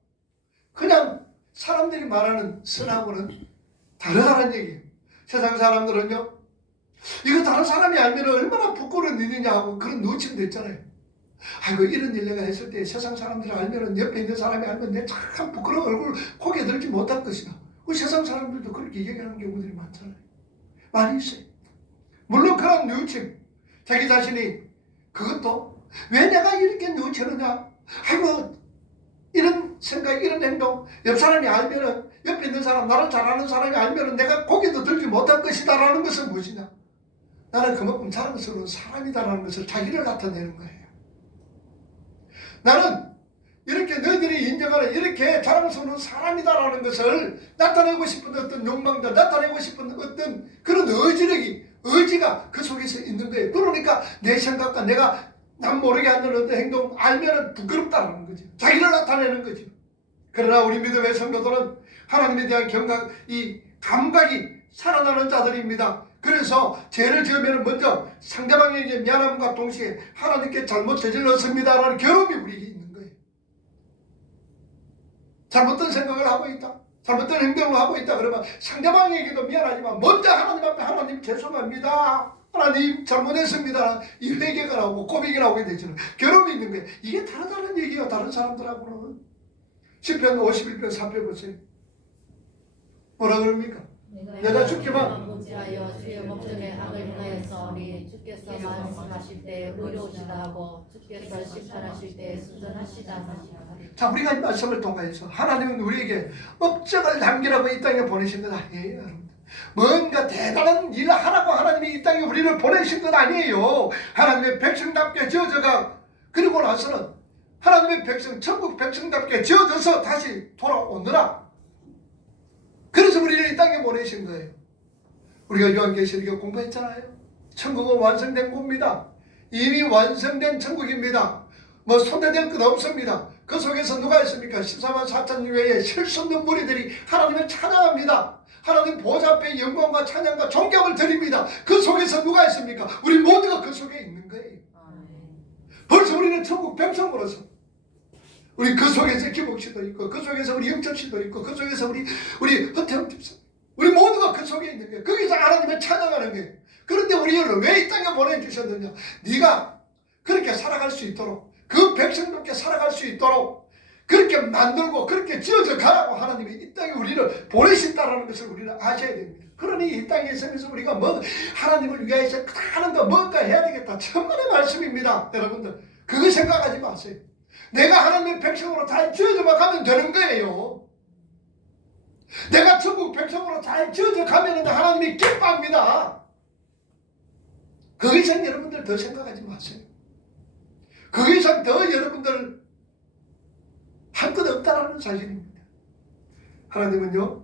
그냥 사람들이 말하는 선하고는 다르다는 얘기예요. 세상 사람들은요, 이거 다른 사람이 알면 얼마나 부끄러운 일이냐 하고 그런 누침도 있잖아요. 아이고, 이런 일 내가 했을 때 세상 사람들이 알면, 옆에 있는 사람이 알면 내 참 부끄러운 얼굴 고개 들지 못할 것이다. 그 세상 사람들도 그렇게 얘기하는 경우들이 많잖아요. 많이 있어요. 물론 그런 누침, 자기 자신이 그것도 왜 내가 이렇게 누치느냐, 아이고 이런 생각, 이런 행동, 옆 사람이 알면은, 옆에 있는 사람, 나를 잘 아는 사람이 알면은 내가 고개도 들지 못할 것이다 라는 것은 무엇이냐? 나는 그만큼 자랑스러운 사람이다라는 것을 자기를 나타내는 거예요. 나는 이렇게 너희들이 인정하는 이렇게 자랑스러운 사람이다라는 것을 나타내고 싶은 어떤 욕망들, 나타내고 싶은 어떤 그런 의지가 그 속에서 있는 거예요. 그러니까 내 생각과 내가 남 모르게 하는 어떤 행동 알면은 부끄럽다는 거죠. 자기를 나타내는 거죠. 그러나 우리 믿음의 성도들은 하나님에 대한 감각이 살아나는 자들입니다. 그래서 죄를 지으면 먼저 상대방에게 미안함과 동시에 하나님께 잘못 저질렀습니다라는 결함이 우리에게 있는 거예요. 잘못된 생각을 하고 있다, 잘못된 행동을 하고 있다 그러면 상대방에게도 미안하지만 먼저 하나님 앞에 하나님 죄송합니다, 하나님 잘못했습니다, 이 회개가 나오고 고백이 나오게 되잖아요. 결함이 있는 거예요. 이게 다르다는 얘기예요. 다른 사람들하고는. 시편 51편 3편 보세요. 뭐라 그럽니까? 내가 죽기만 못지하여 주의 목전에 악을 행하였사오니 주께서 말씀하실 때 의로우시다 하고 주께서 심판하실 때 순전하시다 하시라. 자, 우리가 이 말씀을 통해서 하나님은 우리에게 업적을 남기라고 이 땅에 보내신 것 아니에요, 여러분. 뭔가 대단한 일을 하라고 하나님이 이 땅에 우리를 보내신 것 아니에요. 하나님의 백성답게 지어져가 그리고 나서는 하나님의 백성, 천국 백성답게 지어져서 다시 돌아오느라. 그래서 우리를 이 땅에 보내신 거예요. 우리가 요한계시록 공부했잖아요. 천국은 완성된 곳입니다. 이미 완성된 천국입니다. 뭐 손대될 것 없습니다. 그 속에서 누가 있습니까? 14만 4천 외에 쉴 수 없는 무리들이 하나님을 찬양합니다. 하나님 보좌 앞에 영광과 찬양과 존경을 드립니다. 그 속에서 누가 있습니까? 우리 모두가 그 속에 있는 거예요. 벌써 우리는 천국 백성으로서 우리 그 속에서 김옥씨도 있고, 그 속에서 우리 영철씨도 있고, 그 속에서 우리 허태영 집사, 우리 모두가 그 속에 있는 거예요. 거기서 하나님을 찬양하는 거예요. 그런데 우리를 왜 이 땅에 보내주셨느냐? 네가 그렇게 살아갈 수 있도록, 그 백성답게 살아갈 수 있도록 그렇게 만들고 그렇게 지어져 가라고 하나님이 이 땅에 우리를 보내신다라는 것을 우리는 아셔야 됩니다. 그러니 이 땅에 있으면서 우리가 뭐 하나님을 위해서 하는 거 뭔가 해야 되겠다, 천만의 말씀입니다. 여러분들 그거 생각하지 마세요. 내가 하나님의 백성으로 잘 지어져만 가면 되는 거예요. 내가 천국 백성으로 잘 지어져 가면 하나님이 기뻐합니다. 거기서 여러분들 더 생각하지 마세요. 거기서 더 여러분들 할 것 없다라는 사실입니다. 하나님은요,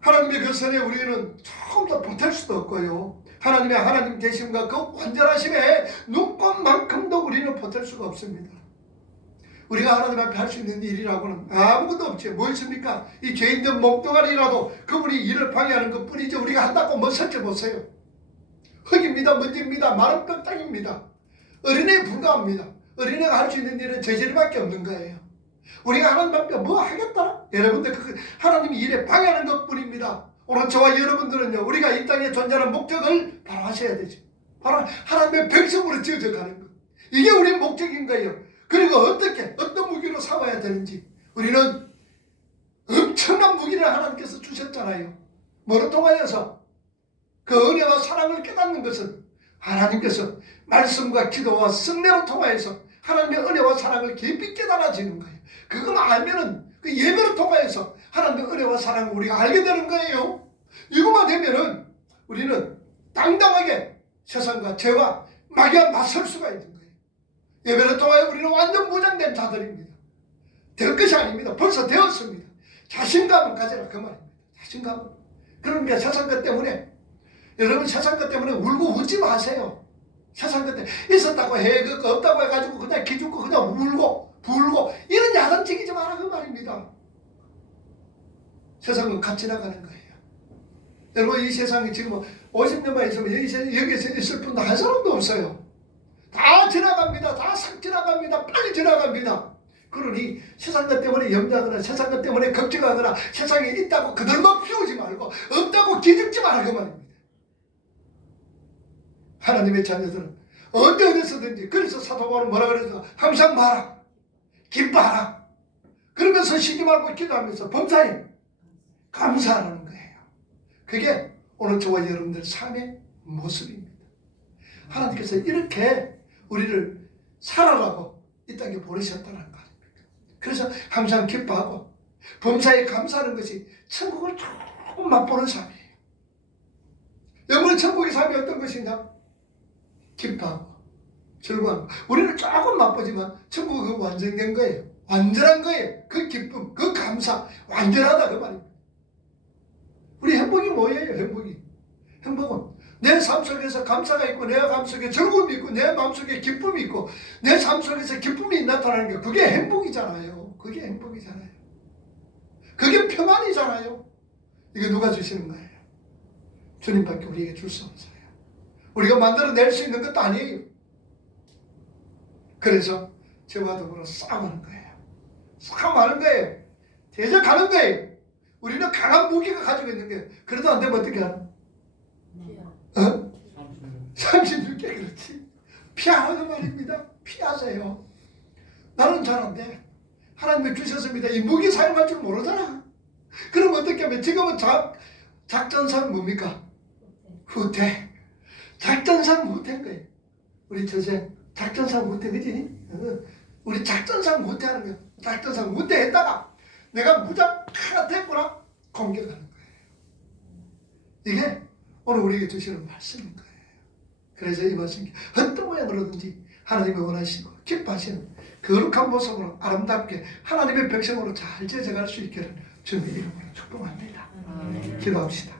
하나님의 그 선에 우리는 조금 더 보탤 수도 없고요, 하나님의 하나님 되심과 그 완전하심에 눈꼭 없습니다. 우리가 하나님 앞에 할 수 있는 일이라고는 아무것도 없죠. 뭐 있습니까? 이 죄인된 몸뚱아리라도 그분이 일을 방해하는 것 뿐이죠. 우리가 한다고 뭐 살펴보세요. 흙입니다. 먼지입니다. 마른 뼈땅입니다. 어린애에 불과합니다. 어린애가 할 수 있는 일은 제재리밖에 없는 거예요. 우리가 하나님 앞에 뭐 하겠다? 여러분들 하나님이 일에 방해하는 것 뿐입니다. 오늘 저와 여러분들은요, 우리가 이 땅에 존재하는 목적을 바로 하셔야 되죠. 바로 하나님의 백성으로 지어져 가는 것. 이게 우리의 목적인 거예요. 그리고 어떤 무기로 삼아야 되는지 우리는 엄청난 무기를 하나님께서 주셨잖아요. 뭐를 통하여서 그 은혜와 사랑을 깨닫는 것은 하나님께서 말씀과 기도와 성례로 통하여서 하나님의 은혜와 사랑을 깊이 깨달아지는 거예요. 그것만 알면은 그 예배를 통하여서 하나님의 은혜와 사랑을 우리가 알게 되는 거예요. 이것만 되면은 우리는 당당하게 세상과 죄와 마귀와 맞설 수가 있는 거예요. 예배를 통하여 우리는 완전 무장된 자들입니다. 될 것이 아닙니다. 벌써 되었습니다. 자신감을 가져라 그 말입니다. 자신감. 그러니까 세상 것 때문에 여러분 세상 것 때문에 울고 웃지 마세요. 세상 것 때문에 있었다고 해 그 없다고 해가지고 그냥 기죽고 그냥 울고 불고 이런 야단치기지 마라 그 말입니다. 세상은 갓 지나가는 거예요. 여러분 이 세상이 지금 50년만 있으면 여기서 있을 분도 한 사람도 없어요. 다 지나갑니다. 다 싹 지나갑니다. 빨리 지나갑니다. 그러니 세상 것 때문에 염려하거나 세상 것 때문에 걱정하거나 세상에 있다고 그들만 피우지 말고 없다고 기죽지 마라 그 말입니다. 하나님의 자녀들은 언제 어디서든지 그래서 사도 바울은 뭐라 그랬어? 항상 말하 기뻐하라. 그러면서 쉬지 말고 기도하면서 범사에 감사하라는 거예요. 그게 오늘 저와 여러분들 삶의 모습입니다. 하나님께서 이렇게 우리를 살아라고 이 땅에 보내셨다는 거 아닙니까? 그래서 항상 기뻐하고 범사에 감사하는 것이 천국을 조금 맛보는 삶이에요. 여러분 천국의 삶이 어떤 것인가? 기뻐하고 즐거워하고 우리는 조금 맛보지만 천국은 완전된 거예요. 완전한 거예요. 그 기쁨, 그 감사 완전하다 그 말입니다. 우리 행복이 뭐예요? 행복은 내 삶 속에서 감사가 있고 내 삶 속에 즐거움이 있고 내 마음 속에 기쁨이 있고 내 삶 속에서 기쁨이 나타나는 게 그게 행복이잖아요. 그게 행복이잖아요. 그게 평안이잖아요. 이게 누가 주시는 거예요? 주님밖에 우리에게 줄 수 없어요. 우리가 만들어낼 수 있는 것도 아니에요. 그래서 저와 더불어 싸우는 거예요. 싸움하는 거예요. 대적하는 거예요. 우리는 강한 무기가 가지고 있는 거예요. 그래도 안 되면 어떻게 하나? 36개 그렇지. 피하라는 말입니다. 피하세요. 나는 잘한데 하나님이 주셨습니다. 이 무기 사용할 줄 모르잖아. 그럼 어떻게 하면 지금은 작전상 뭡니까? 후퇴. 작전상 후퇴인 거예요. 우리 저제 작전상 후퇴 그지? 우리 작전상 후퇴하는 거예요. 작전상 후퇴했다가 내가 무작 하나 됐구나 공격하는 거예요. 이게 오늘 우리에게 주시는 말씀인 거예요. 그래서 이 말씀이 어떤 모양으로든지 하나님이 원하시고 기뻐하시는 거룩한 모습으로 아름답게 하나님의 백성으로 잘 제작할 수 있기를 주님의 이름으로 축복합니다. 기도합시다.